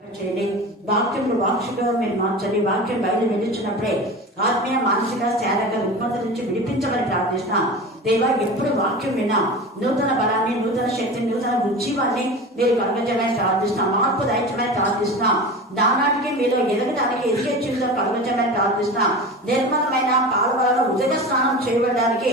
చేయండి. వాక్యములు వాక్షుగా మీరు మార్చండి. వాక్యం బయలు వెళ్ళించినప్పుడే ఆత్మీయ మానసిక శారీరక రుగ్మత నుంచి విడిపించమని ప్రార్థిస్తున్నాం. దేవా, ఎప్పుడు వాక్యం విన్నా నూతన బలాన్ని, నూతన శక్తిని, నూతన ఉజ్జీవాన్ని మీరు కలుగజేయమని ప్రార్థిస్తున్నాం. మార్పు దయచేయమని ప్రార్థిస్తున్నాం. దానాటికి మీలో ఎదగడానికి ఎదిగే జీవితం కలుగజేయమని ప్రార్థిస్తున్నాం. నిర్మలమైన పాల్వలను ఉదయ స్నానం చేయబడడానికి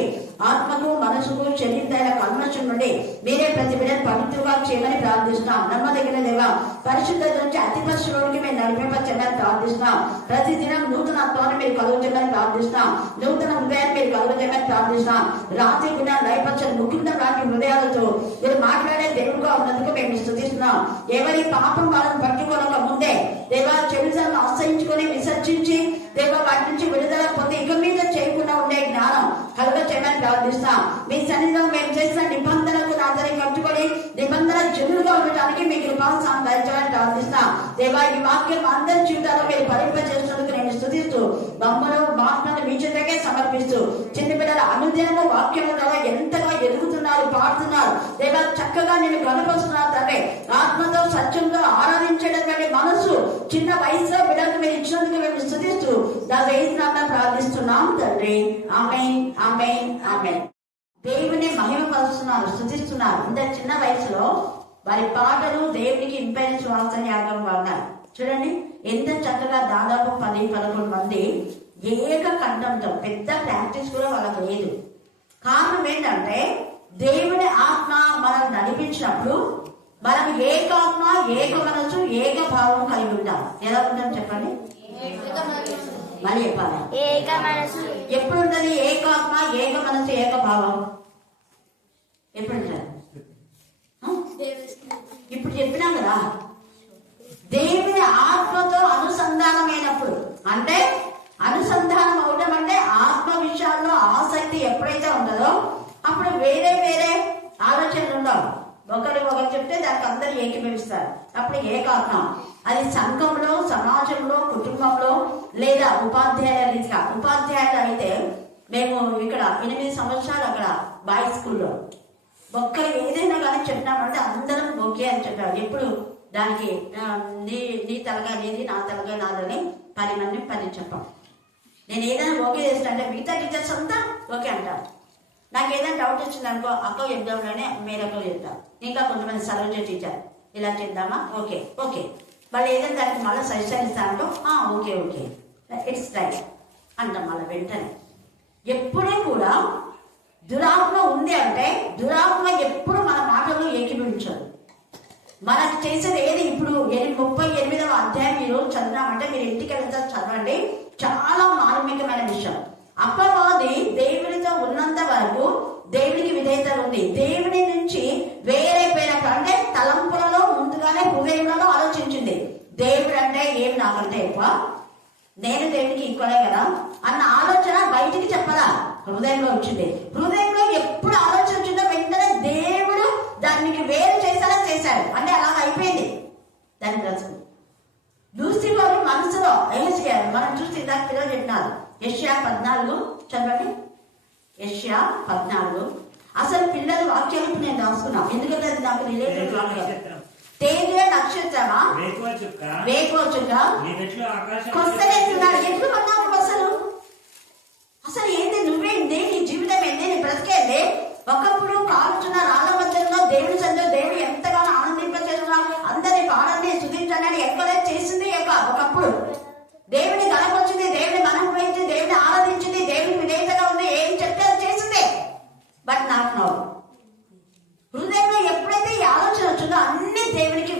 ఆత్మకు, మనసుకు, శరీరైన కల్మషం నుండి మీరే ప్రతి బిడ్డను పవిత్రంగా చేయమని ప్రార్థిస్తున్నాం. నమ్మదగిన దేవా, పరిశుద్ధత నుంచి అతి పరిశుద్ధుడికి మేము నడిపించమని ప్రార్థిస్తున్నాం. ప్రతి దినం నూతనత్వాన్ని మీరు కలుగజేయమని ప్రార్థిస్తున్నాం. నూతన హృదయాన్ని మీరు కలుగజేయమని ప్రార్థిస్తున్నాం. రాత్రి కూడా లయపరచని ముఖ్యంగా లాంటి హృదయాలతో మీరు మాట్లాడే దేవుడుగా ఉన్నందుకు మేము స్తుతిస్తున్నాం. ఎవరి పాపం వాళ్ళని పట్టుకోనక ముందే దేవా, చెడులను ఆశ్రయించుకొని విసర్జించి దేవా వాటి నుంచి విడుదల పొంది ఇక మీద చేయకుండా ఉండే జ్ఞానం కలుగ చేయమని ప్రార్థిస్తాం. మీ సన్నిధిలో మేము చేసిన నిబంధనలకు నాదరి కట్టుకొని నిబంధన జనులుగా ఉండటానికి మీ కృపాసనం దయచేయమని ప్రార్థిస్తాం. దేవా, ఈ వాక్యం అందరి జీవితాల్లో మీరు పరిపచేస్తున్నందుకు నేను స్తుతిస్తూ బొమ్మలు మాటలను మీ చేతకే సమర్పిస్తూ చిన్న బిడ్డల అనుదినము వాక్యం ద్వారా ఎంతగా ఎదుగుతున్నారు, పాడుతున్నారు. దేవా, చక్కగా నేను కనపరుస్తున్నారు తండ్రి. ఆత్మతో సత్యంతో ఆరాధించేటటువంటి మనసు చిన్న వయసులో బిడ్డలకు మీరు ఇచ్చినందుకు మేము స్తుతిస్తూ ప్రార్థిస్తున్నాం తండ్రి. ఆమేన్, ఆమేన్, ఆమేన్. దేవుని మహిమపరుస్తున్నారు, స్తుతిస్తున్నారు. ఇంత చిన్న వయసులో వారి పాటలు దేవునికి ఇంపైన శ్వాస యాగం అన్నారు. చూడండి ఎంత చక్కగా, దాదాపు 10-11 మంది ఏక కంఠంతో, పెద్ద ప్రాక్టీస్ కూడా వాళ్ళకి లేదు. కారణం ఏంటంటే దేవుని ఆత్మ మనం నడిపించినప్పుడు మనం ఏకాత్మ, ఏక మనసు, ఏక భావం కలిగి ఉంటాం. ఎలా ఉంటాం చెప్పండి? మళ్ళీ చెప్పాలి. ఏక మనసు ఎప్పుడు ఉంటుంది? ఏకాత్మ, ఏక మనసు, ఏక భావం ఎప్పుడు ఉంటుంది? ఇప్పుడు చెప్పినాం కదా, దేవుని ఆత్మతో అనుసంధానమైనప్పుడు. అంటే అనుసంధానం అవడం అంటే ఆత్మ విషయాల్లో ఆసక్తి ఎప్పుడైతే ఉంటుందో అప్పుడు వేరే వేరే ఆలోచనలు ఉండవు. ఒకరు చెప్తే దానికి అందరూ ఏకీభవిస్తారు. అప్పుడు ఏకాత్మ. అది సంఘంలో, సమాజంలో, కుటుంబంలో లేదా ఉపాధ్యాయుల రీతిగా. ఉపాధ్యాయులు అయితే మేము ఇక్కడ 8 సంవత్సరాలు అక్కడ బాయ్స్ స్కూల్లో ఒక్కరు ఏదైనా కానీ చెప్పినామంటే అందరం ఓకే అని చెప్పారు. ఎప్పుడు దానికి నీ తలగా నీది, నా తలగా నాదని 10 మంది 10 చెప్పాం. నేను ఏదైనా ఓకే చేస్తా అంటే మిగతా టీచర్స్ అంతా ఓకే అంటారు. నాకు ఏదైనా డౌట్ వచ్చింది అనుకో, అక్క చెప్దాంలోనే మీరక్క చెప్తారు. ఇంకా కొంతమంది సరోజ టీచర్ ఇలా చేద్దామా, ఓకే ఓకే. వాళ్ళు ఏదైనా దానికి మళ్ళీ సజెషన్ ఇస్తారంటో ఓకే ఓకే ఇట్స్ రైట్ అంటాం మళ్ళీ వెంటనే. ఎప్పుడూ కూడా దురాత్మ ఉంది అంటే దురాత్మ ఎప్పుడు మన మాటల్లో ఏకీభవించదు. మనకు చేసేది ఏది? ఇప్పుడు 38వ అధ్యాయం ఈరోజు చదివినామంటే మీరు ఇంటికి వెళ్తే చదవండి. చాలా మార్మికమైన విషయం. అపవాది దేవునితో ఉన్నంత వరకు దేవునికి విధేయత ఉంది. దేవుని నుంచి వేరైపోయినప్పుడు అంటే తలంపులలో ముందుగానే హృదయంలో ఆలోచించింది. దేవుడు అంటే ఏం నాకంటే ఎక్కువ, నేను దేవునికి ఈక్వలే కదా అన్న ఆలోచన బయటికి చెప్పదా, హృదయంలో వచ్చింది. హృదయంలో ఎప్పుడు ఆలోచన వచ్చిందో వెంటనే దేవుడు దానికి వేరు చేశాడా చేశాడు. అంటే అలా అయిపోయింది దాని రసం. లూసిఫర్ మనసులో మనం చూసి ఇందాక పిల్లలు చెప్పినారు. యెషయా 14 చదవండి. యెషయా 14. అసలు పిల్లలు వాక్యాలు నేను రాసుకున్నా, ఎందుకంటే అది నాకు రిలేటెడ్ వాక్యం. తేజ నక్షత్రమా, వేకువ చుక్క కొస్తలేస్తున్నాడు. ఎట్లు పడ్డావు అసలు? అసలు ఏంటి? నువ్వేంటి? నీ జీవితం ఏంటి? నీ బ్రతికేంటి? ఒకప్పుడు కాల్చున్న రాళ్ళ మధ్యలో దేవుడి సంధ్య దేవుడు ఎంతగానో ఆనందింపచేస్తున్నా, అందరి పాడాన్ని స్తుతించండి ఎంకరేజ్ చేసింది. ఒకప్పుడు దేవుని కనపరిచింది, దేవుని మనపయించి, దేవుని ఆరాధించింది, దేవుని విధేయతగా ఉంది, ఏం చెప్తే అది చేసింది. బట్ నాకు నో హృదయంలో ఎప్పుడైతే ఈ ఆలోచన వచ్చిందో అన్ని దేవునికి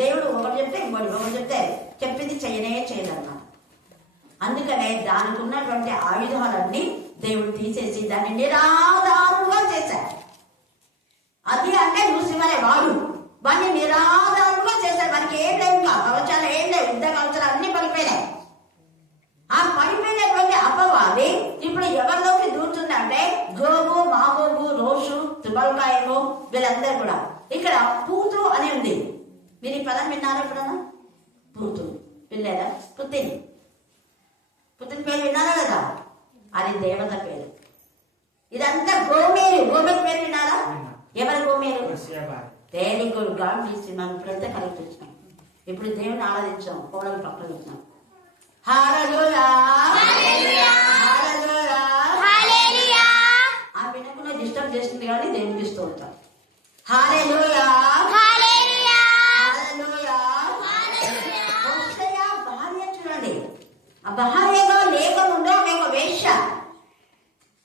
దేవుడు ఒకటి చెప్తే ఇంకోటి, ఒకటి చెప్తే చెప్పింది చేయనే చేయదన్నమాట. అందుకనే దానికి ఉన్నటువంటి ఆయుధాలన్నీ దేవుడు తీసేసి దాన్ని నిరాధారుగా చేశాడు. అది అంటే లూసిఫరే వాడు. వాడిని నిరాధారుగా చేశాడు. వానికి ఏం లేవు, కవచాలు ఏం లేవు, యుద్ధ కవచాలు అన్ని పడిపోయినాయి. ఆ పడిపోయినటువంటి అపవాది ఇప్పుడు ఎవరిలోకి దూరుతుందంటే గోగు, మాగోగు, రోషు, తుబల్కాయము వీళ్ళందరూ కూడా. ఇక్కడ పూతు అని ఉంది. మీరు ఈ పదం విన్నారా ఎప్పుడన్నా? పూతు వినలేదా? పుత్తిని పేరు విన్నారా కదా? అది దేవత పేరు. ఇదంతా గోమేరు. గోమేరు పేరు విన్నారా? ఎవరి గోమేరు? Very good. God bless you. మనం ఇప్పుడైతే కరెక్ట్ వచ్చినాం. ఇప్పుడు దేవుని ఆరాధించాం, కోడలు పక్కన పెట్టాం. హల్లెలూయా హల్లెలూయా. ఆ వినకుండా డిస్టర్బ్ చేస్తుంది కానీ దేవునికి ఇస్తూ ఉంటాం. హల్లెలూయా హల్లెలూయా. భార్య చూడండి, ఆ భార్యగా లేకముందు ఆమె ఒక వేశ్య.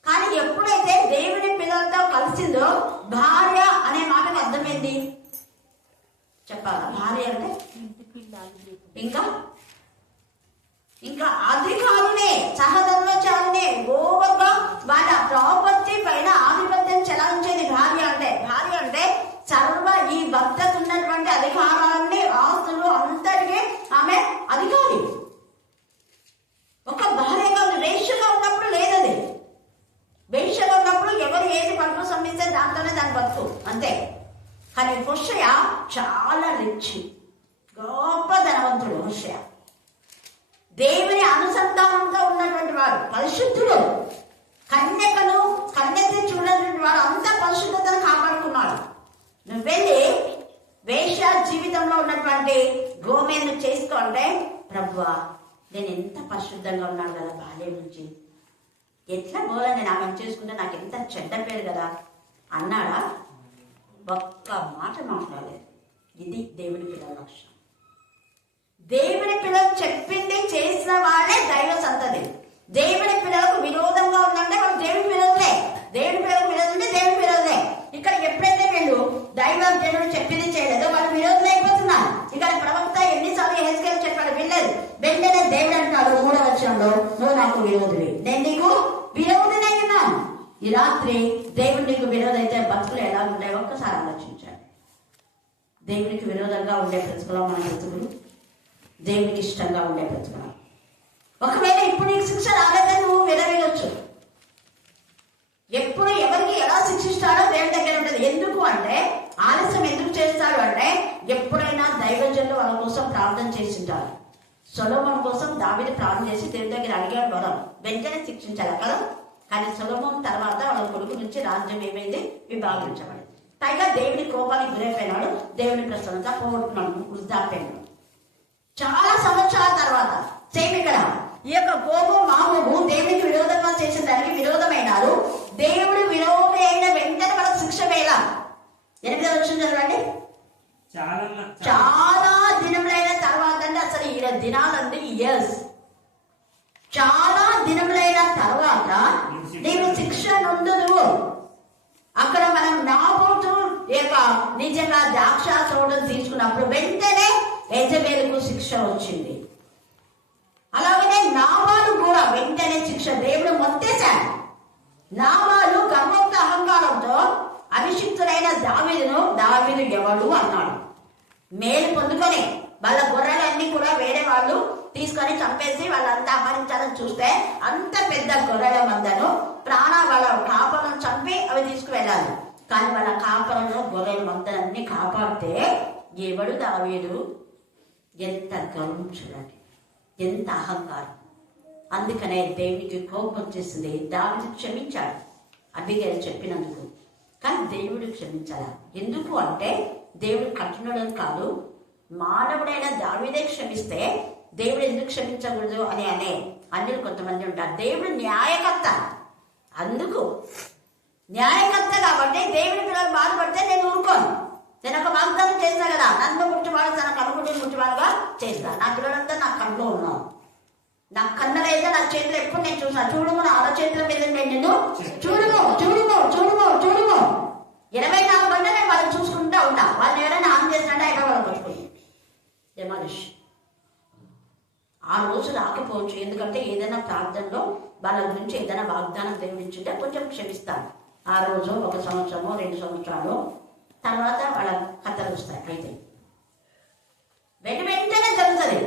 కానీ ఎప్పుడైతే దేవుని పిల్లలతో కలిసిందో భార్య అనే మాటకు అర్థమైంది చెప్పాలా? భార్య అంటే ఇంకా అధికారులే, సహధర్మచారులే, ఓవర్గా వాళ్ళ ప్రాపర్టీ పైన ఆధిపత్యం చెలాయించేది భార్య అంటే. భార్య అంటే సర్వ ఈ భర్తకు ఉన్నటువంటి అధికారాన్ని, ఆస్తులు అంతటికీ ఆమె అధికారి. ఒక భార్యగా వేశ్యగా ఉన్నప్పుడు లేదది. వేశ్యగా ఉన్నప్పుడు ఎవరు ఏది పనులు సంభిస్తే దాంతోనే దాని బతుకు అంతే. కానీ హోషేయ చాలా రిచ్, గొప్ప ధనవంతుడు. హోషేయ దేవుని అనుసంధానంతో ఉన్నటువంటి వాడు, పరిశుద్ధుడు. కన్నెత్తి చూడటువంటి వాడు, అంత పరిశుద్ధతను కాపాడుకున్నాడు. నువ్వు వెళ్ళి వేశ్య జీవితంలో ఉన్నటువంటి గోమేను చేసుకో అంటే, ప్రభువా నేను ఎంత పరిశుద్ధంగా ఉన్నాను కదా, బాల్యం నుంచి ఎట్లా పోలా నేను ఆమెను చేసుకుంటే నాకు ఎంత చెడ్డ పేరు కదా అన్నాడా? ఒక్క మాట మాట్లాడలేదు. ఇది దేవుని పిల్లల లక్షణం. దేవుని పిల్లలు చెప్పింది చేసిన వాళ్ళే దైవ సంతతి. దేవుని పిల్లలకు విరోధంగా ఉందంటే వాళ్ళు దేవుని పిల్లలే. దేవుని పిల్లలకు విరోధం ఉంటే దేవుని పిల్లలే. ఇక్కడ ఎప్పుడైతే వీళ్ళు దైవ జనుడు చెప్పింది చేయలేదో వాళ్ళు విరోధులు అయిపోతున్నారు. ఇక్కడ ప్రవక్త ఎన్నిసార్లు హెచ్కేలు చెప్పాడు, వెళ్ళలేదు. వెంటనే దేవుడు అంటాడు 3వ వచనంలో, నువ్వు నాకు విరోధివి, నేను నీకు విరోధినై ఉన్నాను. ఈ రాత్రి దేవుడు నీకు విరోధైతే బతుకులు ఎలా ఉంటాయో ఒక్కసారి ఆలోచించాడు. దేవునికి విరోధంగా ఉండే బ్రతుకులో మన బ్రతుకులు, దేవునికి ఇష్టంగా ఉండే బ్రతుకులు. ఒకవేళ ఇప్పుడు నీకు శిక్ష రాలేదని నువ్వు విరవేయొచ్చు. ఎప్పుడు ఎవరికి ఎలా శిక్షిస్తాడో దేవుని దగ్గర ఉంటుంది. ఎందుకు అంటే, ఆలస్యం ఎందుకు చేస్తాడు అంటే, ఎప్పుడైనా దైవజనులు వాళ్ళ కోసం ప్రార్థన చేసింటారు. సొలొమోను కోసం దావీదు ప్రార్థన చేసి దేవుని దగ్గర అడిగాడు వరం, వెంటనే శిక్షించాలి కదా. కానీ సొలొమోను తర్వాత వాళ్ళ కొడుకు నుంచి రాజ్యం ఏమైంది, విభాగించబడింది. పైగా దేవుని కోపానికి గురైపోయినాడు, దేవుని ప్రసన్నత పోగొట్టుకున్నాడు, వృద్ధాప్యంలో. చాలా సంవత్సరాల తర్వాత సేమ్ ఇక్కడ ఈ యొక్క గోగు మామూలు దేవునికి విరోధంగా చేసిన దానికి విరోధమైనారు. దేవుడు విరోధి అయిన వెంటనే వాళ్ళకి శిక్ష వేళ 8వ వచనం చదవండి. చాలా దినములైన తర్వాత అంటే అసలు ఈ దినాలంటే ఇయర్స్, చాలా దినములైన తర్వాత నీవు శిక్ష నొందుదువు. అక్కడ మనం నాబోతు నిజంగా ద్రాక్ష తోటను తీసుకున్నప్పుడు వెంటనే యెజబెలుకు శిక్ష వచ్చింది. అలాగనే నాబాలు కూడా వెంటనే శిక్ష దేవుడు మొత్తేశాడు. నాబాలు గర్వంత అహంకారంతో అభిషిక్తుడైన దావీదు ఎవడు అన్నాడు. మేలు పొందుకొని వాళ్ళ గొర్రెలన్నీ కూడా వేరే వాళ్ళు తీసుకొని చంపేసి వాళ్ళంతా అపహరించాలని చూస్తే అంత పెద్ద గొర్రెల మందను వాళ్ళ కాపలను చంపి అవి తీసుకువెళ్ళాలి. కానీ వాళ్ళ కాపలను గొర్రెల మందలన్నీ కాపాడితే ఎవడు దావీదు, ఎంత గర్వం చూడండి, ఎంత అహంకారం. అందుకనే దేవునికి కోపం వచ్చేసింది. దావీదు క్షమించాడు అబిగైలు చెప్పినందుకు, కానీ దేవుడు క్షమించాలా? ఎందుకు అంటే దేవుడు కఠినుడు కాదు, మానవుడైన దావీదే క్షమిస్తే దేవుడు ఎందుకు క్షమించకూడదు అని అన్యులు కొంతమంది ఉంటారు. దేవుడు న్యాయకర్త, అందుకు న్యాయకర్త కాబట్టి దేవుడి పిల్లలు బాధపడితే నేను ఊరుకోను. నేను ఒక వాగ్దానం చేస్తా కదా, నన్ను ముట్టివాడు తన కనుగుడ్డిని ముట్టివాడుగా చేస్తా. నా పిల్లలంతా నా కళ్ళలో ఉన్నాను, నా కన్నడైతే నా చేతులు ఎప్పుడు నేను చూసా. చూడుము నా అరచేతుల మీద నిన్ను చూడుము చూడుము చూడుము చూడుము 24 గంటలు నేను వాళ్ళని చూసుకుంటా ఉంటా. వాళ్ళు ఎవరైనా ఆన్ చేసినట్టు అయిపోయి వాళ్ళు పట్టుకుని మనిషి ఆ రోజు రాకపోవచ్చు. ఎందుకంటే ఏదైనా ప్రార్థనలో వాళ్ళ గురించి ఏదైనా వాగ్దానం దేవుడించుంటే కొంచెం క్షమిస్తాను. ఆ రోజు 1 సంవత్సరమో 2 సంవత్సరాలు తర్వాత వాళ్ళ కథలు వస్తాయి. అయితే వెంటనే జరుగుతుంది.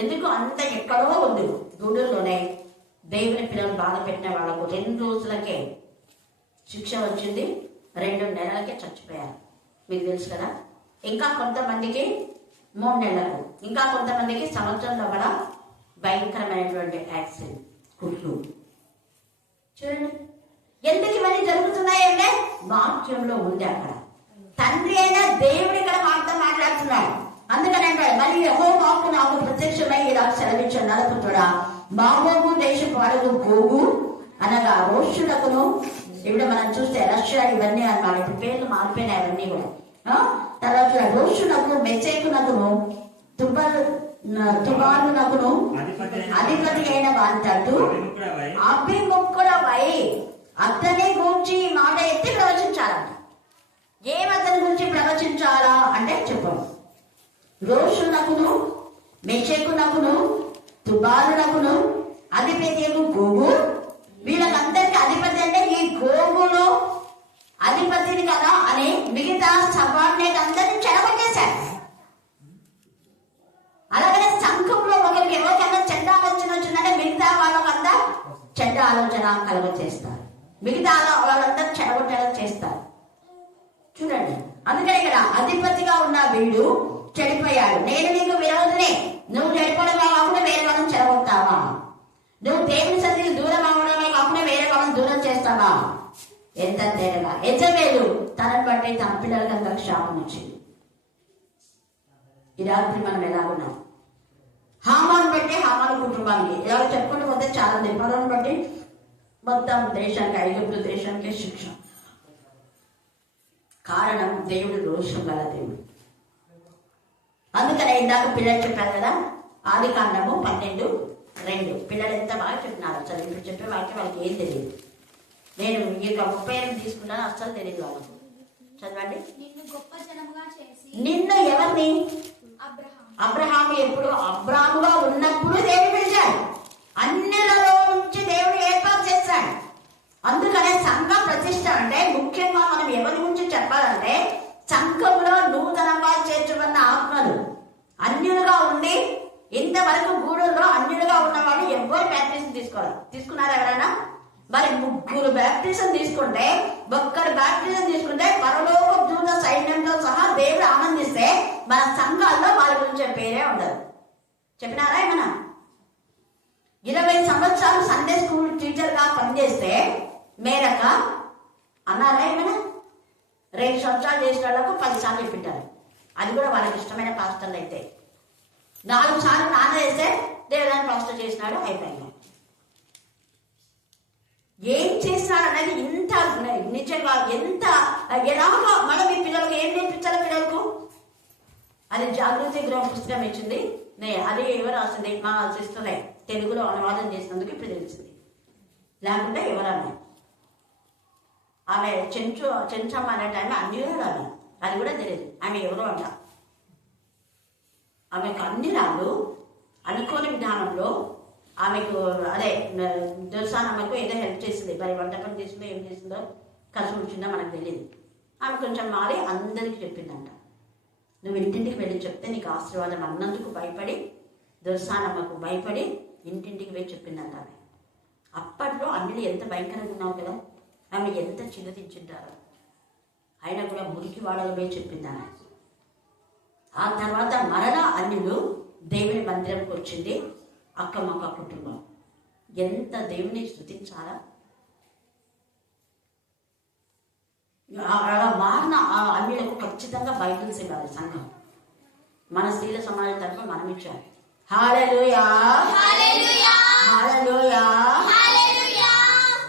ఎందుకు అంత ఎక్కడో ఉంది గుడుల్లోనే దేవుని పిల్లలు బాధ పెట్టిన వాళ్ళకు 2 రోజులకే శిక్ష వచ్చింది, 2 నెలలకే చచ్చిపోయారు. మీకు తెలుసు కదా. ఇంకా కొంతమందికి 3 నెలలకు, ఇంకా కొంతమందికి సంవత్సరంలో కూడా భయంకరమైనటువంటి యాక్సిడెంట్ కుట్లు. చూడండి ఎందుకు ఇవన్నీ జరుగుతున్నాయంటే వాక్యంలో ఉంది. అక్కడ తండ్రి అయినా దేవుడు ఇక్కడ మాట్లాడుతున్నాడు. అందుకని అంటాడు, మరి ప్రత్యక్షమై ఇలా సెలవిచ్చాడు, నరపుత్రుడా, మాగోగు దేశపు అడుగు గోగు అనగా రోషులకును, ఇప్పుడు మనం చూస్తే రష్యా ఇవన్నీ అన్నమాట, ఇప్పుడు పేర్లు మారిపోయినాయి అవన్నీ కూడా. తర్వాత రోషునకు, మెసేకునకును, తుబాలునకును అధిపతి అయిన వాంతట్టు అభిముఖుడవై అతని గురించి మాట ఎత్తి ప్రవచించాలంట. ఏమతని గురించి ప్రవచించాలా అంటే చెప్పాం, రోషునకును, మెషకునకును, తుబాలునకును అధిపతి గోగు, వీళ్ళకందరికీ అధిపతి అంటే ఈ గోగులో అధిపతిని కదా అని మిగతా సబార్డినేట్ అందరినీ చెడగొట్టేశారు. అలాగనే సంఘంలో ఒకరికి ఎవరికైనా చెడ్డ ఆలోచన వచ్చిందంటే మిగతా వాళ్ళకంతా చెడ్డ ఆలోచన కలుగ చేస్తారు, మిగతా వాళ్ళందరూ చెడగొట్టేలా చేస్తారు. చూడండి, అందుకని ఇక్కడ అధిపతిగా ఉన్న వీడు చెడిపోయాడు. నేను నీకు విరోధినే, నువ్వు చెడిపోవడమే కాకుండా వేరే వాళ్ళని చెడగొడతావా? నువ్వు దేవుని సన్నిధికి దూరం అవడమే కాకుండా వేరే వాళ్ళని దూరం చేస్తావా? ఎంత తేడా! యెజబెలు తనని బట్టి తన పిల్లలకి అంత శాపం వచ్చింది. ఈ రాత్రి మనం ఎలాగున్నాం? హామాను బట్టి, హామాను కుటుంబానికి ఇలా చెప్పుకుంటూ పోతే చాలా నిపలను బట్టి మొత్తం దేశానికి, ఐగుప్తు దేశానికి శిక్ష. కారణం దేవుడు రోషం గల దేవుడు. అందుకనే ఇందాక పిల్లలు చెప్పారు కదా, ఆదికాండము 12:2. పిల్లలు ఎంత బాగా చెప్పినారు అసలు. ఇప్పుడు చెప్పే వాక్యం వాళ్ళకి ఏం తెలియదు. నేను ఇక 38 తీసుకున్నాను, అస్సలు తెలియదు వాళ్ళకు. చదవండి. నిన్ను ఎవరిని? అబ్రహాము. ఎప్పుడు? అబ్రాముగా ఉన్నప్పుడు దేవుడు పిలిచాడు, అన్యులలో నుంచి దేవుడు ఏర్పాటు చేశాడు. అందుకనే సంఘ ప్రతిష్ట అంటే ముఖ్యంగా మనం ఎవరి గురించి చెప్పాలంటే, సంఘంలో నూతనంగా చేర్చబడిన ఆత్మలు అన్యులుగా ఉండి, ఇంతవరకు గూడూరులో అన్యులుగా ఉన్నవాళ్ళు ఎవ్వరు బ్యాప్టిజం తీసుకోవాలి. తీసుకున్నారా ఎవరైనా? మరి 3 బ్యాప్టిజం తీసుకుంటే, ఒక్కరు బ్యాప్టిజం తీసుకుంటే పరలోక దూత సైన్యంతో సహా దేవుడు ఆనందిస్తే మన సంఘాల్లో వాళ్ళ గురించి పేరే ఉండదు. చెప్పినారా ఏమన్నా? 20 సంవత్సరాలు సండే స్కూల్ టీచర్ గా పనిచేస్తే మేరక అన్నారా ఏమైనా? 2 సంవత్సరాలు చేసిన వాళ్ళకు 10 సార్లు చెప్పింటారు. అది కూడా వాళ్ళకి ఇష్టమైన పాస్టర్లు అయితే. 4 సార్లు నాన్న వేస్తే దేవుడాన్ని పాస్టర్ చేసినాడు, అయిపోయింది. ఏం చేస్తాడు అనేది ఇంత నిజంగా ఎంత ఎలాగా మనం ఈ పిల్లలకు ఏం నేర్పించాలి? పిల్లలకు అది జాగృతి గృహ పుస్తకం ఇచ్చింది, అది ఎవరు రాసింది? మా సిస్టరే తెలుగులో అనువాదం చేసినందుకు ఇప్పుడు తెలిసింది. లేకుంటే ఎవరన్నా ఆమె చెంచమ్మ అనే టైం అన్ని రాదు, అది కూడా తెలియదు. ఆమె ఎవరో అంట. ఆమెకు అన్ని రాదు. అనుకోని విధానంలో ఆమెకు అదే దర్శనమ్మకు ఏదో హెల్ప్ చేసింది. మరి వంట పని చేసిందో ఏం చేసిందో కలిసి కూర్చుందో మనకు తెలియదు. ఆమె కొంచెం మారి అందరికీ చెప్పిందంట, నువ్వు ఇంటింటికి వెళ్ళి చెప్తే నీకు ఆశీర్వాదం అన్నందుకు భయపడి, దర్శనమ్మకు భయపడి ఇంటింటికి వెళ్ళి చెప్పిందంట ఆమె. అప్పట్లో అన్నిలు ఎంత భయంకరంగా ఉన్నావు కదా, ఆమె ఎంత చిన్నదించుంటారో. అయినా కూడా మురికి వాడలో పోయి చెప్పిందామె. ఆ తర్వాత మరలా అన్యులు దేవుని మందిరంకి వచ్చింది అక్కమ్మక్క కుటుంబం. ఎంత దేవుని స్తుతించాలా! అలా మారిన ఆ అన్యులకు ఖచ్చితంగా బైబిల్స్ ఇవ్వాలి సంఘం. మన స్త్రీల సమాజం తరఫున మనం ఇచ్చాం. హల్లెలూయా, హల్లెలూయా.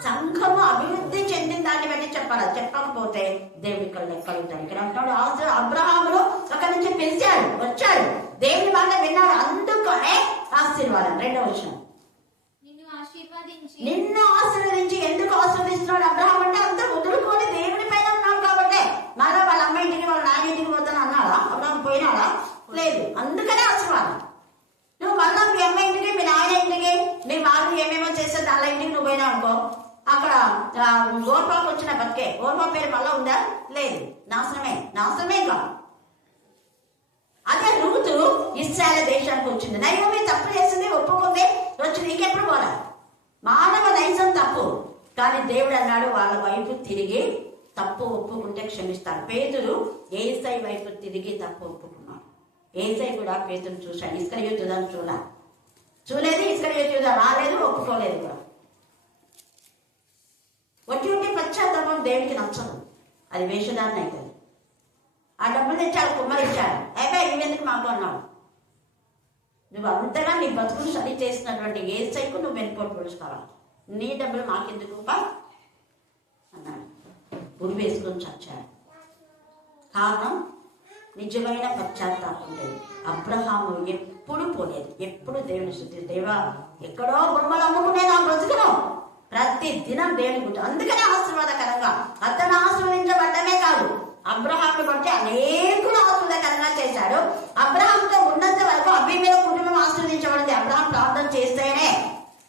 సంఘము అభివృద్ధి చెందిన దాన్ని బట్టి చెప్పాలి. చెప్పకపోతే దేవుడి లెక్కలు ఉంటాయి. ఇక్కడ అంటున్నాడు, అబ్రహామును అక్కడి నుంచి పిలిచాడు, వచ్చాడు, దేవుని మాట విన్నాడు, అందుకనే ఆశీర్వాదం. 2వ వచనం, నిన్ను ఆశీర్వదించి. ఎందుకు ఆశీర్వదిస్తున్నాడు అబ్రహాం అంటే అంత వదులుకొని దేవుని పైన ఉన్నాడు కాబట్టి. మళ్ళీ వాళ్ళ అమ్మ ఇంటికి వాళ్ళ నాన్న ఇంటికి పోతాను అన్నాడా? అబ్రహాం పోయినాడా? లేదు. అందుకనే ఆశీర్వాదం. నువ్వు మళ్ళా మీ అమ్మ ఇంటికి, మీ నాన్న ఇంటికి, మీ వాళ్ళు ఏమేమో చేస్తే దాళ్ళ ఇంటికి నువ్వు పోయినావు అనుకో, అక్కడ ఓర్పాకు వచ్చిన బతికే. ఓర్పా పేరు మళ్ళా ఉందా? లేదు. నాశనమే కాదు. అదే రూతు ఇశ్రాయేలు దేశానికి వచ్చింది. నయోమి తప్పు చేసింది, ఒప్పుకుంది, వచ్చి నీకెప్పుడు పోరా? మానవ నైజం తప్పు, కానీ దేవుడు అన్నాడు వాళ్ళ వైపు తిరిగి తప్పు ఒప్పుకుంటే క్షమిస్తాడు. పేతురు ఏసై వైపు తిరిగి తప్పు ఒప్పుకున్నాడు. ఏసై కూడా పేతురు చూశాడు. ఇస్కరియోతు యూదాను చూడలేదు. ఇస్కరియోతు యూదా రాలేదు, ఒప్పుకోలేదు కూడా. వచ్చి ఉంటే పశ్చాత్తాపం దేవునికి నచ్చదు, అది వేషధారణ అవుతుంది. ఆ డబ్బులు తెచ్చాడు, కుమ్మరిచ్చాడు, అయిపోయి ఇవెందుకు మాకు అన్నాడు. నువ్వు అంతగా నీ బతుకును సరి చేసినటువంటి యేసయ్యకు నువ్వు వెనుకోటు పొడుచుకోవాలి. నీ డబ్బులు మాకెందుకు అన్నాడు. ఉరి వేసుకొని చచ్చాడు. కారణం నిజమైన పశ్చాత్తాపం లేదు. అబ్రహాము ఎప్పుడు పోలేదు, ఎప్పుడు దేవుని స్తుతి, దేవా ఎక్కడో బొమ్మలు అమ్ముకునే నా బ్రతుకును ప్రతి దినం దేవుని గుర్తు. అందుకనే ఆశీర్వాదకరంగా అతను ఆశీర్వదించబడ్డమే కాదు, అబ్రహాంను బట్టి అనేకులు ఆశీర్వాదకరంగా చేశాడు. అబ్రహాంతో ఉన్నంత వరకు అబీమెలెకు కుటుంబం ఆశీర్వదించబడింది. అబ్రహాం ప్రార్థన చేస్తేనే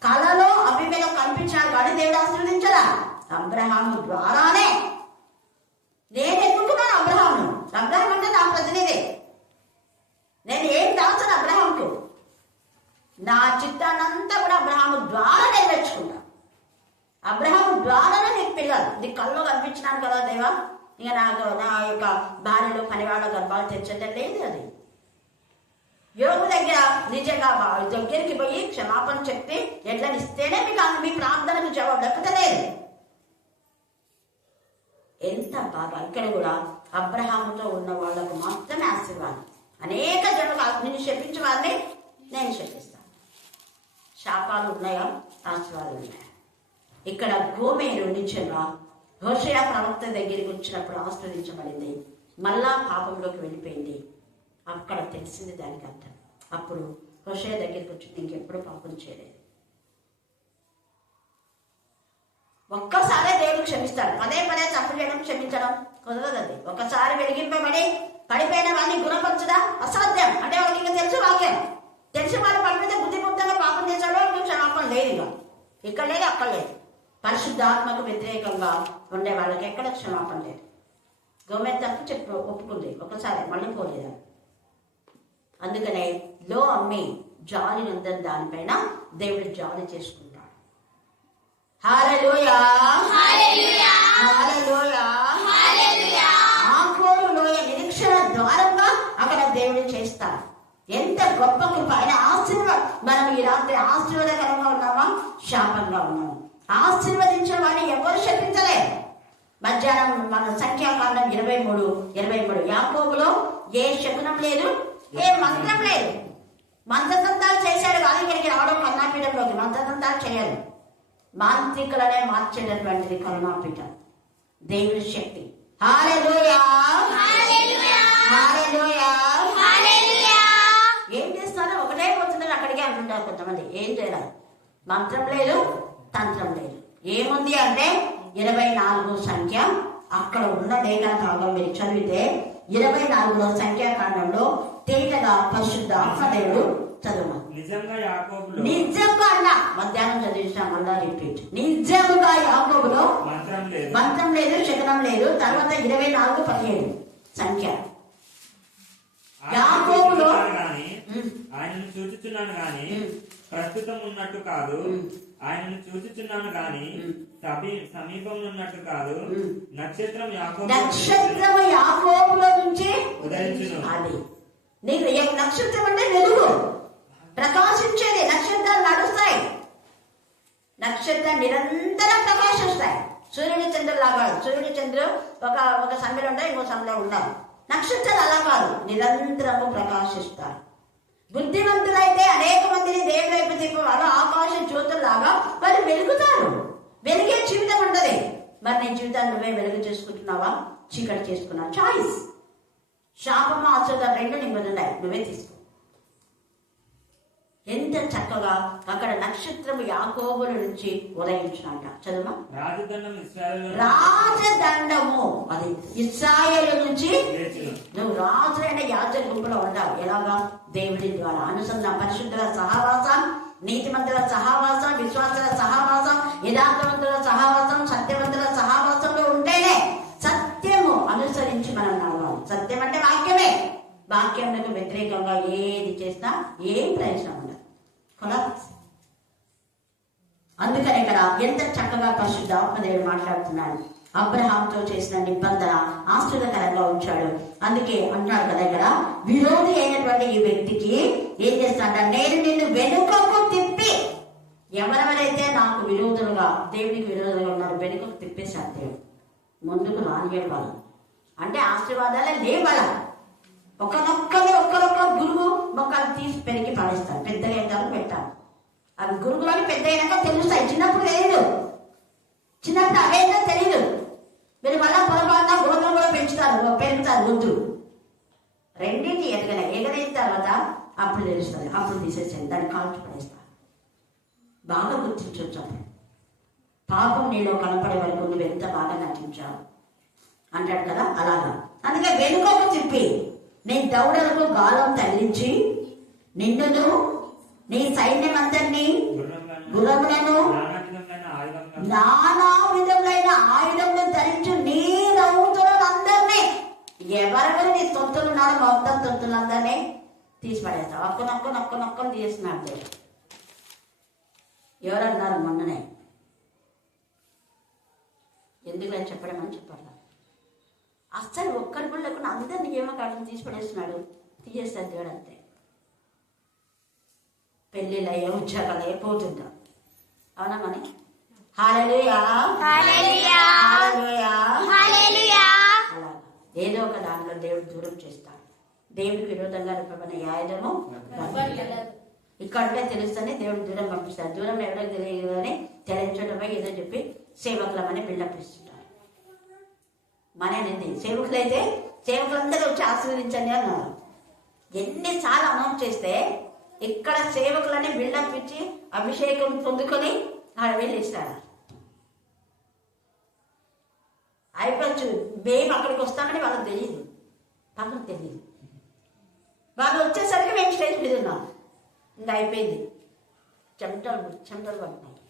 కలలో అబీమెలెకు కనిపించాడు, కానీ దేవుడు ఆశీర్వదించడా? అబ్రహాము ద్వారానే. నేను ఎన్నుకున్నాను అబ్రహాంను. అబ్రహాం అంటే నా ప్రతినిధి. నేను ఏం దాచను అబ్రహాంకు. నా చిత్తాన్నంతా కూడా అబ్రహాము ద్వారా నెరవేర్చుకుంటా. అబ్రహాము ద్వారానే నీకు పిల్లలు. నీ కల్లో కనిపించినాను కదా దేవా, ఇక నా యొక్క భార్యలో పనివాళ్ళ గర్భాలు తెచ్చడం లేదు. అది యోగు దగ్గర నిజంగా దగ్గరికి పోయి క్షమాపణ చెప్పి ఎట్లా ఇస్తేనే మీ ప్రార్థనకు జవాబు దక్కుతలేదు. ఎంత బాగా ఇక్కడ కూడా అబ్రహాముతో ఉన్న వాళ్ళకు మాత్రమే ఆశీర్వాదం. అనేక జనులు నిన్ను శపించే వాళ్ళని నేను శపిస్తాను. శాపాలు ఉన్నాయా, ఆశీర్వాదాలు ఉన్నాయా? ఇక్కడ గోమేరు నిజంగా హోషేయ ప్రవక్త దగ్గరికి వచ్చినప్పుడు ఆశీర్వదించబడింది, మళ్ళా పాపంలోకి వెళ్ళిపోయింది. అక్కడ తెలిసింది దానికి అర్థం. అప్పుడు హోషేయ దగ్గరికి వచ్చి ఇంకెప్పుడు పాపం చేయలేదు. ఒక్కసారే దేవుడు క్షమిస్తాడు. పదే పదే తప్పు చేయడం క్షమించడం కుదరదు. అది ఒకసారి వెలిగింపబడి పడిపోయిన వాడిని గుణపరచడం అసాధ్యం. అంటే వాళ్ళకి ఇంకా తెలుసు, వాక్యం తెలిసి వాళ్ళు పడిపోతే బుద్ధిముక్తంగా పాపం చేశాడో క్షమాపణ లేదు. ఇక్కడ లేదు, అక్కడ లేదు. పరిశుద్ధాత్మకు వ్యతిరేకంగా ఉండే వాళ్ళకి ఎక్కడ క్షమాపణ లేదు. గవర్నమెంట్ తప్పు ఒప్పుకుంది ఒకసారి, మళ్ళీ పోలేదు. అందుకనే లో అమ్మి జాలి నందని దానిపైన దేవుడు జాలి చేసుకుంటాడు. హల్లెలూయా, హల్లెలూయా, హల్లెలూయా, హల్లెలూయా. ఆకోరు లోయ నిరీక్షణ ద్వారంగా అక్కడ దేవుడు చేస్తాడు. ఎంత గొప్ప కృప! ఆయన మనం ఈ రాత్రి ఆశీర్వాదకరంగా ఉన్నామా, శాపంగా ఉన్నాము? ఆశీర్వదించిన వాడిని ఎవరు శపించలేరు. మధ్యాహ్నం మన సంఖ్యాకాండం 23 యాకోబులో ఏ శకునం లేదు, ఏ మంత్రం లేదు. మంత్రతంత్రాలు చేశాడు కానీ ఇక్కడికి రావడం కరుణాపీఠంలోకి మంత్రతంత్రాలు చేయరు. మాంత్రికులనే మార్చేటటువంటిది కరుణాపీఠం, దేవుని శక్తి. హల్లెలూయా, హల్లెలూయా, హల్లెలూయా, హల్లెలూయా. ఏం చేస్తారో ఒకటే పోతున్నారు, అక్కడికే అంటుంటారు కొంతమంది. ఏం చేయాలి? మంత్రం లేదు, తంత్రం లేదు. ఏముంది అంటే 24 సంఖ్య. అక్కడ ఉన్న లేఖన భాగం మీరు చదివితే 24వ సంఖ్యాకాండంలో తేటగా పరిశుద్ధ ఆత్మదేవుడు చదువు. నిజంగా అన్న మధ్యాహ్నం చదివించిన మళ్ళా రిపీట్. నిజంగా యాకోబులో మంత్రం లేదు, శకనం లేదు. తర్వాత 24:17 సంఖ్య. యాకోబులో ఆయనను చూచుచున్నాను గాని ప్రస్తుతం ఉన్నట్టు కాదు, ఆయనను చూచుచున్నాను గాని సమీపం ఉన్నట్టు కాదు. నక్షత్రం యాకోబులో నుంచి ఉదయించును. అది నీకు నక్షత్రం అంటే వెలుగు, ప్రకాశించేది. నక్షత్రాలు నడుస్తాయి, నక్షత్రం నిరంతరం ప్రకాశిస్తాయి. సూర్యుడి చంద్రుడు లాగా. సూర్యుడి చంద్రుడు ఒక సమయంలో ఉంటాయి, ఇంకో సమయంలో ఉంటారు. నక్షత్రాలు అలా కాదు, నిరంతరము ప్రకాశిస్తారు. బుద్ధిమంతులైతే అనేక మందిని దేవుని వైపు తిప్పి వాళ్ళు ఆకాశ జ్యోతుల్లాగా వాళ్ళు వెలుగుతారు. వెలిగే జీవితం ఉంటది. మరి నీ జీవితాన్ని నువ్వే వెలుగు చేసుకుంటున్నావా, చీకటి చేసుకున్నావు? చాయిస్. శాపము ఆశీర్వాదం రెండు నీ మీద ఉన్నాయి, నువ్వే తీసుకో. ఎంత చక్కగా అక్కడ నక్షత్రము యాకోబుల నుంచి ఉదయించినట్ట. చదువు. రాజదండము అది ఇశ్రాయేలు నుంచి. నువ్వు రాజులైన యాజక గుంపులో ఉంటావు. ఎలాగా? దేవుడి ద్వారా అనుసంధానం, పరిశుద్ధుల సహవాసం, నీతిమంతుల సహవాసం, విశ్వాసుల సహవాసం, యథార్థవంతుల సహవాసం, సత్యవంతుల సహవాసంలో ఉంటేనే సత్యము అనుసరించి మనం నడవాలి. సత్యం అంటే వాక్యమే. వాక్యానికి వ్యతిరేకంగా ఏది చేసినా ఏం ప్రయోజనం ఉండదు. కొలాప్స్. అందుకని ఇక్కడ ఎంత చక్కగా పరిశుద్ధ ఆత్మదేవుడు మాట్లాడుతున్నాడు. అబ్రహాంతో చేసిన నిబంధన ఆశ్చర్యకరంగా ఉంచాడు. అందుకే అంటాడు కదా ఇక్కడ, విరోధి అయినటువంటి ఈ వ్యక్తికి ఏం చేస్తాడంట, నేను నిన్ను వెనుకకు తిప్పి, ఎవరెవరైతే నాకు విరోధులుగా, దేవునికి విరోధులుగా ఉన్నారు, వెనుకకు తిప్పేశాడు దేవుడు. ముందుకు రానియడు వాళ్ళు. అంటే ఆశీర్వాదాలే లేవు. ఒక్కరొక్క గురువు మొక్కలు పెరిగి పడేస్తారు. పెద్దగా అయిన పెట్టాలి. అవి గురుగులని పెద్ద అయినాక తెలుస్తాయి. చిన్నప్పుడు తెలియదు. చిన్నప్పుడు అవేంటో తెలియదు. మీరు మళ్ళా పొరపాటున గురుగులు కూడా పెరుగుతారు వద్దు. రెండింటి ఎగరైన తర్వాత అప్పుడు తెలుస్తుంది. అప్పుడు తీసేసేయండి, దాన్ని కాల్చి పడేస్తారు. బాగా గుర్తించవచ్చు. అప్పుడు పాపం నీలో కనపడే వరకు నువ్వు ఎంత బాగా నటించావు అంటాడు కదా, అలాగా. అందుకే వెనుకకు తిప్పి నీ దౌడలకు గాలం తగిలించి నిన్నును నీ సైన్యం అందరినీ గుర్రములను నానా విధములైన ఆయుధములు ధరించి నీ రౌతులందరినీ, ఎవరెవరు నీ తొత్తులు ఉన్నారో మొత్తం తొత్తులందరినీ తీసి పడేస్తావు. ఒక్క తీస్తున్నాడు దేవుడు. ఎవరన్నారు మొన్ననే, ఎందుకు నేను చెప్పడం అని చెప్పారు. అస్సలు ఒక్కరి కూడా లేకుండా అందరినీ ఏమో కాడని తీసి పడేస్తున్నాడు. తీసేస్తాడు దేవుడు అంతే. పెళ్ళిళ్ళయ్యే ఉద్యోగాలు పోతుంటాం. అవునా మరి? హల్లెలూయా హల్లెలూయా హల్లెలూయా. అలా ఏదో ఒక దాంట్లో దేవుడు దూరం చేస్తాడు. దేవుడికి విరోధంగా రూపమైన ఆయుధము ఇక్కడే తెలుస్తేనే దేవుడు దూరం పంపిస్తాడు. దూరం ఎవరికి తెలియదు అని తెలియచడమై ఏదో చెప్పి సేవకులమని బిల్డప్ ఇస్తుంటారు. మనేనండి సేవకులైతే సేవకులందరూ వచ్చి ఆశీర్వదించండి అన్నారు. ఎన్నిసార్లు అనౌన్స్ చేస్తే ఇక్కడ సేవకులని బిల్డప్ ఇచ్చి అభిషేకం పొందుకొని ఆడ వెళ్ళి ఇస్తాడు. అయిపోవచ్చు. మేము అక్కడికి వస్తామని వాళ్ళకి తెలియదు, పక్కన తెలియదు. వాళ్ళు వచ్చేసరికి మేము స్టేజ్ మీద ఉన్నాం. ఇంకా అయిపోయింది. చెమటలు పడుతున్నాయి.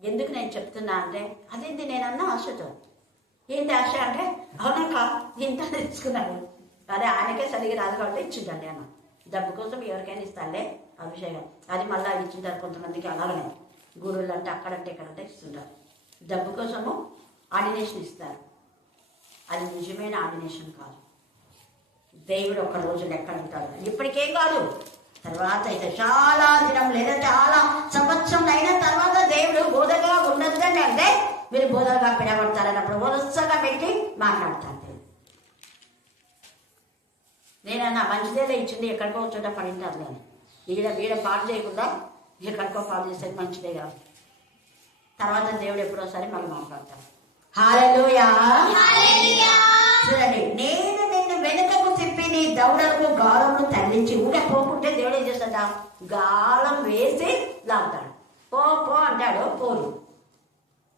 ఎందుకు నేను చెప్తున్నా అంటే, అదేంటి నేనన్నా ఆశతో. ఏంటి ఆశ అంటే, అవునాక ఇంత తెలుసుకున్నాను. అదే ఆయనకే సరిగ్గా రాదు కాబట్టి ఇచ్చిందండి అన్న. డబ్బు కోసం ఎవరికైనా ఇస్తానులే అభిషేకం. అది మళ్ళీ ఇచ్చింటారు కొంతమందికి. అలాగనే గురువులు అంటే అక్కడంటే ఇక్కడంటే ఇస్తుంటారు. డబ్బు కోసము ఆర్డినేషన్ ఇస్తారు. అది నిజమైన ఆర్డినేషన్ కాదు. దేవుడు ఒక్క రోజు లెక్క ఉంటాడు. ఇప్పటికేం కాదు, తర్వాత అయితే చాలా దినం లేదా చాలా సంవత్సరం అయిన తర్వాత దేవుడు బోధగా ఉండద్దని అంటే మీరు బోధగా పిడబడతారన్నప్పుడు వరుసగా పెట్టి మాట్లాడతాను. నేనన్నా మంచిదేలా ఇచ్చింది, ఎక్కడికో చోట పడింటారు. నేను వీడ పాడు చేయకుండా ఎక్కడికో పాడు చేస్తే మంచిదే కాదు. తర్వాత దేవుడు ఎప్పుడోసారి మళ్ళీ మాట్లాడతాడు. హల్లెలూయా చూడండి, నేను నిన్ను వెనుకకు తిప్పి నీ దౌడలకు గాలంను తగిలించి ఊరే పోకుంటే దేవుడు ఏం చేస్తాడ, గాలం వేసి లాగుతాడు. పో అంటాడు, పోరు.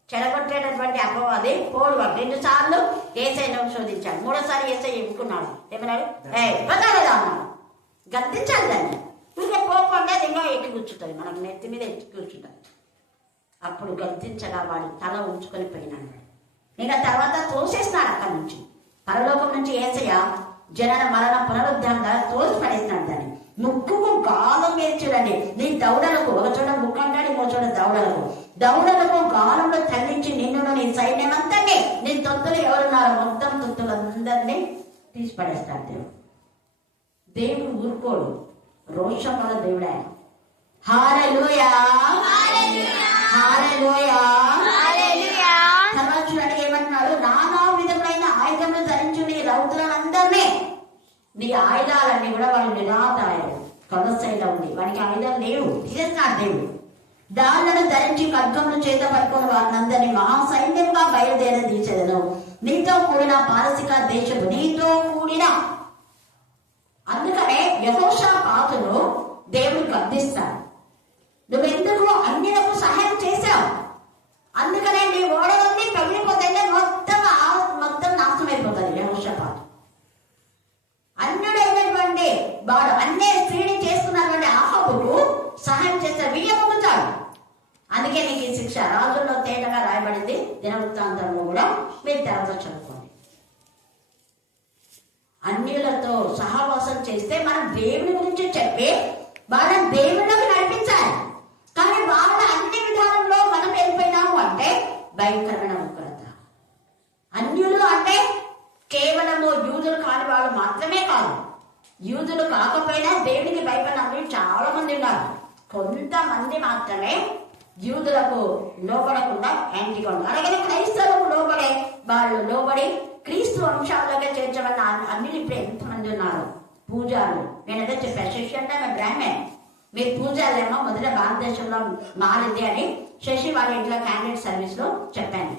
చెడగొట్టేటటువంటి అపవాది పోడు. 2 సార్లు ఏసైనా శోధించాడు. 3వసారి ఏసై ఎన్నుకున్నాడు. ఏమన్నాడు? బతలేదా అన్నాడు. గద్దించాలి దాన్ని. ఊరికే పోకుండా ఇంకా ఎక్కి కూర్చుంటుంది, మనకు నెత్తి మీద ఎక్కి కూర్చుంటుంది. అప్పుడు గద్దించగా వాడు తల ఉంచుకొని పోయినాడు. ఇంకా తర్వాత తోసేసినాడు అక్కడి నుంచి. పరలోకం నుంచి ఏసయ్య జనన మరణ పునరుద్ధరణ తోసి పడేసినాడు దాన్ని. ముక్కుకు గాలం వేసి చూడండి, నీ దౌడలకు ఒక చోట ముక్కు అంటాడు, ఇంకో చోట దౌడలకు గాలంలో తల్లించి నిన్ను నీ సైన్యమంతనే నీ తొత్తులు ఎవరున్నారు మొత్తం తొత్తులందరినీ తీసి పడేస్తాడు దేవుడు ఊరుకోడు. రోషం వల్ల దేవుడు ఆయన. హల్లెలూయా హల్లెలూయా. తర్వాత చూడండి ఏమంటున్నాడు, నానా విధములైన ఆయుధములు ధరించు నీ రౌతులందరినీ. నీ ఆయుధాలన్నీ కూడా వాడు నిరాదాయుడు కొనసైలో ఉంది. వాడికి ఆయుధాలు లేవు, తీసేస్తున్నాడు దేవుడు. దాళ్లను ధరించి ఖడ్గములు చేత పట్టుకుని వారినందరినీ మహాసైన్యంగా బయలుదేరదీచెదను. నీతో కూడిన పారసిక దేశము నీతో కూడిన. అందుకనే యెహోషాపాతును దేవుడు గద్దిస్తాడు. నువ్వెందుకు అన్యులకు సహాయం చేశావు, అందుకనే నీ ఓడలన్నీ పగిలిపోతాయి, మొత్తం నాశనం అయిపోతుంది. యెహోషాపాతు అన్యుడైనటువంటి వాడు అన్నే స్త్రీని చేసుకున్నటువంటి అహాబుకు సహాయం చేస్తే వియ్యముతాడు. అందుకే నీకు ఈ శిక్ష. రాజుల్లో తేటగా రాయబడింది, దినవృత్తాంతంలో కూడా మీరు తర్వాత చదువుకోండి. అన్యులతో సహవాసం చేస్తే మనం దేవుని గురించి చెప్పి వాళ్ళని దేవుళ్ళకి నడిపించాలి. కానీ వాళ్ళ అన్ని విధానంలో మనం వెళ్ళిపోయినాము అంటే భయంకరమైన ఉగ్రత. అన్యులు అంటే కేవలము యూదులు కాని వాళ్ళు మాత్రమే కాదు, యూదులు కాకపోయినా దేవునికి భయపడిన అన్యులు చాలా మంది ఉన్నారు. కొంతమంది మాత్రమే యూదులకు లోబడకుండా యాంటీగా ఉన్నారు. అలాగే క్రైస్తవులకు లోబడే వాళ్ళు లోబడి క్రీస్తు వంశాలుగా చేర్చబడిన అన్యులు ఇప్పుడు ఎంతమంది మంది ఉన్నారు పూజారులు. నేను ఏదో చెప్పాను, శశి అంటే ఆమె బ్రాహ్మణ్, మీరు పూజారులేమో మొదట భారతదేశంలో మారింది అని శశి వాళ్ళ ఇంట్లో క్యాండిడేట్ సర్వీస్ లో చెప్పాను.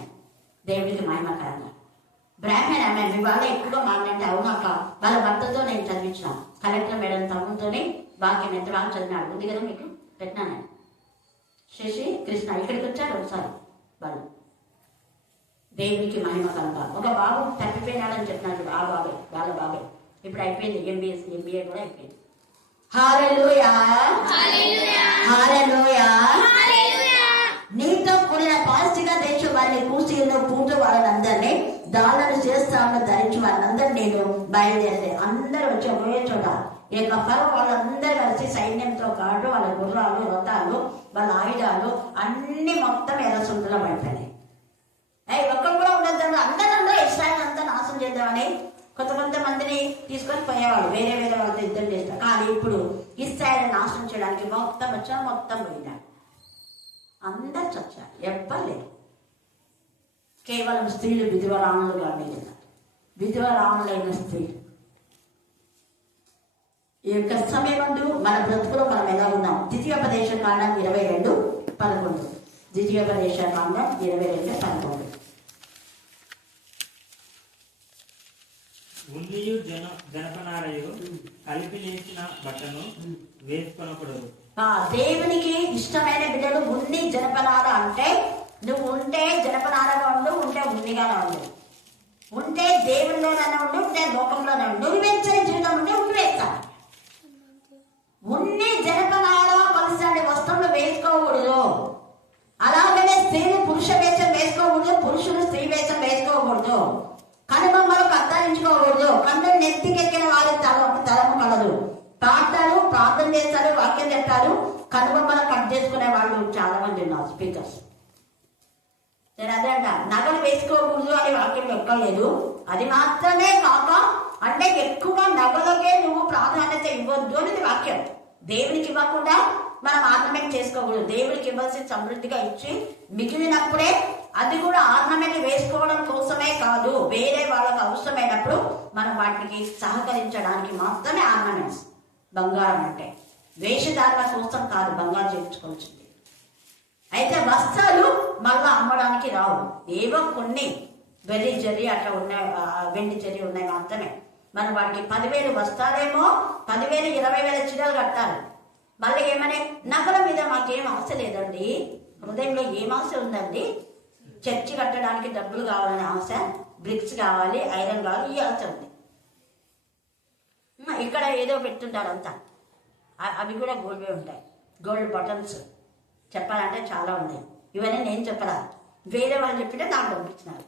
దేవుడికి మహిమకరంగా బ్రాహ్మణ్ ఆమె మీ వాళ్ళ ఎక్కువగా మారినంటే అవునాక వాళ్ళ భర్తతో నేను చదివించిన కలెక్టర్ మేడం తమ్ముతోని వాక్యం ఎంత బాగా చదివినాడు ఉంది కదా మీకు పెట్టినాను. శశి కృష్ణ ఇక్కడికి వచ్చారు ఒకసారి వాళ్ళు. దేవునికి మహిమకరంగా ఒక బాబు తప్పిపోయినాడని చెప్పినాడు, ఆ బాబే వాళ్ళ బాబే. ఇప్పుడు అయిపోయింది ఎంబీఏ కూడా అయిపోయింది. హల్లెలూయా హల్లెలూయా. నీతో కూడిన పాస్టిగా దేశం వారిని కూసీలో పూట వాళ్ళందరినీ దాళ్ళను చేస్తామని ధరించి వాళ్ళందరూ నేను బయలుదేరి అందరూ వచ్చి ఒకే చోట ఇక వాళ్ళందరూ కలిసి సైన్యంతో పాటు వాళ్ళ గుర్రాలు రథాలు వాళ్ళ ఆయుధాలు అన్ని మొత్తం ఎర్రసుంటలో పడిపోయినాయి. ఒక్కరు కూడా ఉండద్దు, అందరూ ఇస్రాయల్ అంతా నాశనం చేద్దామని కొంతమందిని తీసుకొని పోయేవాళ్ళు, వేరే వేరే వాళ్ళతో యుద్ధం చేస్తారు. కానీ ఇప్పుడు ఇస్రాయల్ నాశనం చేయడానికి మొత్తం వచ్చా, మొత్తం పోయినాడు, అందరు చచ్చారు, ఎవ్వరు లేరు. కేవలం స్త్రీలు విధవరాణులుగా మిగిలిన విధవరాణులైన స్త్రీలు. ఈ యొక్క సమయమందు మన బ్రతుకులో మనం ఎలా ఉన్నాం? ద్వితీయోపదేశ కాండం 22:11. ద్వితీయోపదేశ కాండం 22:11. ఉన్నియు జనపనారయు కలిపి నేసిన బట్టను వేసుకొనకూడదు. దేవునికి ఇష్టమైన బిడ్డలు ఉన్ని జనపనార అంటే నువ్వు ఉంటే జనపనారగా ఉండు, ఉంటే ఉన్నిగానే ఉండు, ఉంటే దేవుళ్ళలోనే ఉండు, ఉంటే లోకంలోనే ఉండు. నువ్వు వెచ్చని జీవితం ఉంటే ఉండి వేస్తాను. ఉన్ని జనపనార కలిసి వస్త్రంలో వేసుకోకూడదు. అలాగనే స్త్రీలు పురుష వేషం వేసుకోకూడదు, పురుషులు స్త్రీ వేషం వేసుకోకూడదు. కనుబొమ్మలు కత్తిరించుకోకూడదు. కన్ను నెత్తికెక్కిన వారి తలము కలదు. పాడతారు, ప్రార్థన చేస్తారు, వాక్యం చెప్తారు, కనుబొమ్మలు కట్ చేసుకునే వాళ్ళు చాలా మంది ఉన్నారు స్పీకర్స్. నేను అదే అంట, నగలు వేసుకోకూడదు అని వాక్యం ఎక్కలేదు. అది మాత్రమే కాక అంటే ఎక్కువగా నగలకే నువ్వు ప్రాధాన్యత ఇవ్వద్దు అనేది వాక్యం. దేవునికి ఇవ్వకుండా మనం ఆర్నమెంట్ చేసుకోకూడదు. దేవునికి ఇవ్వాల్సిన సమృద్ధిగా ఇచ్చి మిగిలినప్పుడే, అది కూడా ఆర్నమెంట్ వేసుకోవడం కోసమే కాదు, వేరే వాళ్ళకు అవసరమైనప్పుడు మనం వాటికి సహకరించడానికి మాత్రమే ఆర్నమెంట్స్. బంగారం అంటే వేషధారణ కోసం కాదు బంగారం చేయించుకోవాల్సింది. అయితే వస్త్రాలు మళ్ళా అమ్మడానికి రావు, ఏవో కొన్ని వెర్రి జరి అట్లా ఉన్నాయి, వెండి జరి ఉన్నాయి మాత్రమే. మనం వాటికి 10,000 వస్త్రాలేమో 10,000 20,000 చీరలు కట్టాలి. మళ్ళీ ఏమని నగల మీద మాకేం ఆశ లేదండి, హృదయంలో ఏం ఆశ ఉందండి? చర్చి కట్టడానికి డబ్బులు కావాలని ఆశ, బ్రిక్స్ కావాలి, ఐరన్ కావాలి, ఈ ఆశ ఉంది. ఇక్కడ ఏదో పెట్టుంటారు అంతా, అవి కూడా గోల్డ్వే ఉంటాయి. గోల్డ్ బటన్స్ చెప్పాలంటే చాలా ఉన్నాయి. ఇవన్నీ నేను చెప్పరా, వేరే వాళ్ళు చెప్పింటే నాకు పంపించినారు.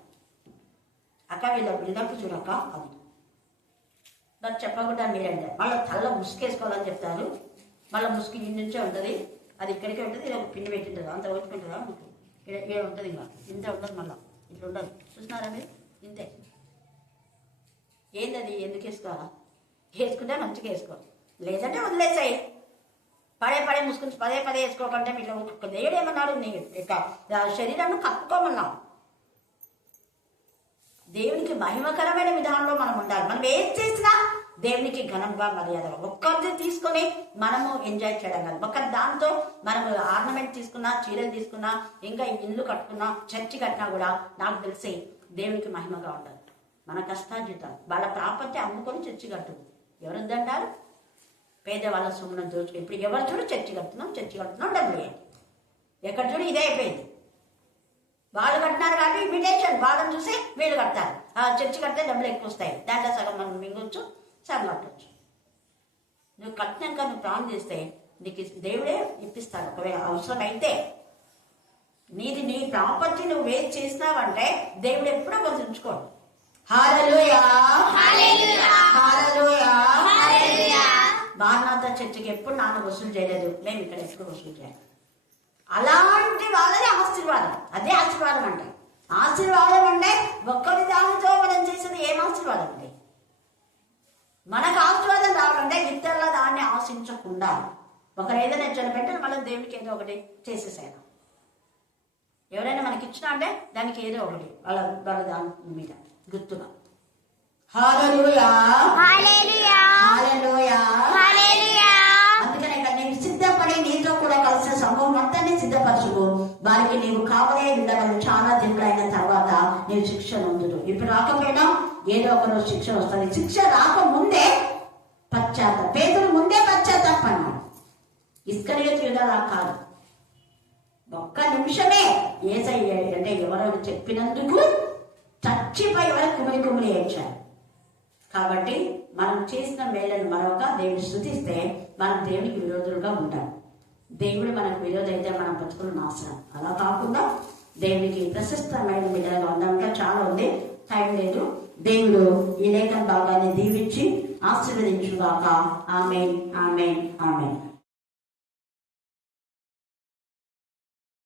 అక్క వీళ్ళ బిల్డప్ చూడక్క, అది నాకు చెప్పకుండా మీరండి. మళ్ళీ తల్ల ముసుకేసుకోవాలని చెప్తారు. మళ్ళీ ముసుగు ఈ నుంచే ఉంటుంది, అది ఇక్కడికే ఉంటుంది, ఇలా ఒక పిన్ని పెట్టింటుంది, అంత ఓచుకుంటుందా మీకు? ఇక్కడ ఉంటుంది, ఇంకా ఇంత ఉంటుంది, మళ్ళీ ఇట్లా ఉండదు. చూసినారా మీరు? ఇంతే. ఏంది అది? ఎందుకు వేసుకోవాలా? వేసుకుంటే మంచిగా వేసుకో, లేదంటే వదిలేసాయి. పడే ముసుకుని పదే వేసుకోకంటే ఇట్లా దేవుడు ఏమన్నాడు? నీ శరీరాన్ని కప్పుకోమన్నావు. దేవునికి మహిమకరమైన విధానంలో మనం ఉండాలి. మనం ఏం చేసినా దేవునికి ఘనంగా మర్యాదగా ఒక్కరిని తీసుకొని మనము ఎంజాయ్ చేయడం కాదు. ఒక్కరి దాంతో మనము ఆర్నమెంట్ తీసుకున్నా, చీరలు తీసుకున్నా, ఇంకా ఇల్లు కట్టుకున్నా, చర్చి కట్టినా కూడా నాకు తెలిసి దేవునికి మహిమగా ఉండదు. మన కష్టార్జితం వాళ్ళ ప్రాపర్టీ అమ్ముకొని చర్చి కట్టుంది. ఎవరుందంటారు? పేదవాళ్ళ సొమ్మును దోచుకు. ఇప్పుడు ఎవరు చూడు చర్చి కడుతున్నాం డబ్బులు ఎక్కడ చూడు ఇదే అయిపోయింది. వాళ్ళు కట్టినారు కాబట్టి ఇన్విటేషన్, వాళ్ళని చూసి వీళ్ళు కడతారు. చర్చి కడితే డబ్బులు ఎక్కువ వస్తాయి, దాంట్లో సగం మనం మింగొచ్చు, సగం కట్టవచ్చు. నువ్వు కట్టినాక నువ్వు ప్రాణం చేస్తే నీకు దేవుడే ఇప్పిస్తాడు. ఒకవేళ అవసరం అయితే నీ ప్రాపర్టీ నువ్వు వేస్ట్ చేసినావంటే దేవుడు ఎప్పుడో కొంచెం ఉంచుకోడు. హల్లెలూయా హల్లెలూయా హల్లెలూయా. మారనాథ చర్చికి ఎప్పుడు నాన్న వసూలు చేయలేదు, మేము ఇక్కడ ఎప్పుడు వసూలు చేయాలి. అలాంటి వాళ్ళని ఆశీర్వాదం, అదే ఆశీర్వాదం అంటే. ఆశీర్వాదం అంటే ఒక్కరి దానితో మనం చేసేది ఏం ఆశీర్వాదం అండి? మనకు ఆశీర్వాదం రావాలంటే ఇతరుల దాన్ని ఆశించకుండా, ఒకరు ఏదైనా చనిపెట్టే మళ్ళీ దేవునికి ఏదో ఒకటి చేసేసాను. ఎవరైనా మనకి ఇచ్చినా అంటే దానికి ఏదో ఒకటి వాళ్ళ దాని మీద గుర్తుగా. హల్లెలూయా హల్లెలూయా శిక్ష నందుదు. ఇప్పుడు రాకపోయినా ఏదో ఒక రోజు శిక్ష వస్తుంది. శిక్ష రాకముందే పేదలు ముందే పశ్చాత్తాపన్నాడు. ఇస్కరియోతు యూదాలా కాదు. ఒక్క నిమిషమే యేసయ్య అంటే ఎవరో చెప్పినందుకు చచ్చిపోయి వరకు కుమిలి ఏడ్చారు. కాబట్టి మనం చేసిన మేలను మరొక దేవుని స్తుతిస్తే మనం దేవునికి విరోధులుగా ఉంటాం. దేవుడు మనకు విరోధి అయితే మనం బతుకులు నాశనం. అలా కాకుండా దేవునికి ప్రశస్తమైన బిడ్డలుగా ఉందామంటే చాలా ఉంది, టైం లేదు. దేవుడు ఈ లేఖన భాగాన్ని దీవించి ఆశీర్వదించుగాక. ఆమేన్, ఆమేన్, ఆమేన్.